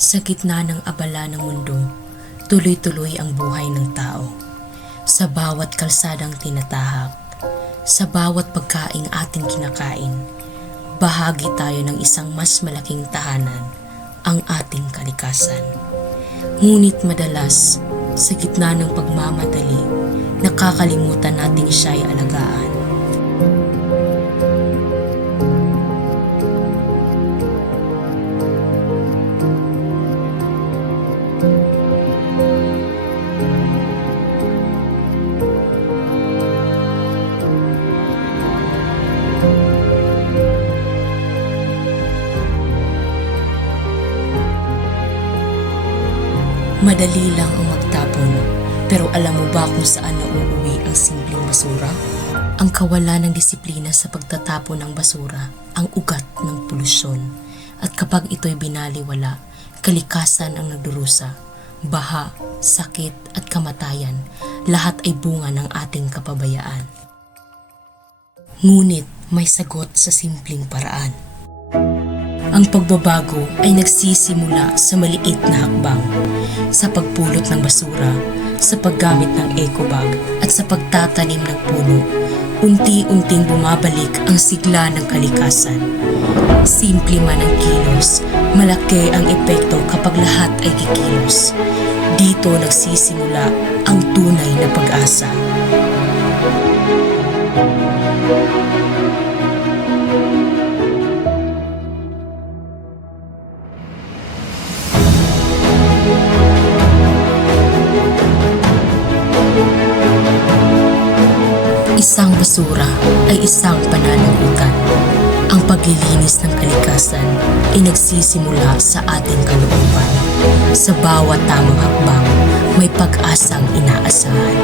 Sa gitna ng abala ng mundo, tuloy-tuloy ang buhay ng tao. Sa bawat kalsadang tinatahak, sa bawat pagkaing ating kinakain, bahagi tayo ng isang mas malaking tahanan, ang ating kalikasan. Ngunit madalas, sa gitna ng pagmamadali, nakakalimutan nating siya'y alagaan. Madali lang ang magtapon, pero alam mo ba kung saan nauuwi ang simpleng basura? Ang kawalan ng disiplina sa pagtatapon ng basura ang ugat ng polusyon. At kapag ito'y binaliwala, kalikasan ang nagdurusa. Baha, sakit at kamatayan, lahat ay bunga ng ating kapabayaan. Ngunit may sagot sa simpleng paraan. Ang pagbabago ay nagsisimula sa maliit na hakbang, sa pagpulot ng basura, sa paggamit ng eco-bag at sa pagtatanim ng puno. Unti-unting bumabalik ang sigla ng kalikasan. Simple man ang kilos, malaki ang epekto kapag lahat ay kikilos. Dito nagsisimula ang tunay na pag-asa. Isang basura ay isang pananagutan. Ang paglilinis ng kalikasan ay nagsisimula sa ating kalooban. Sa bawat tamang hakbang, may pag-asang inaasahan.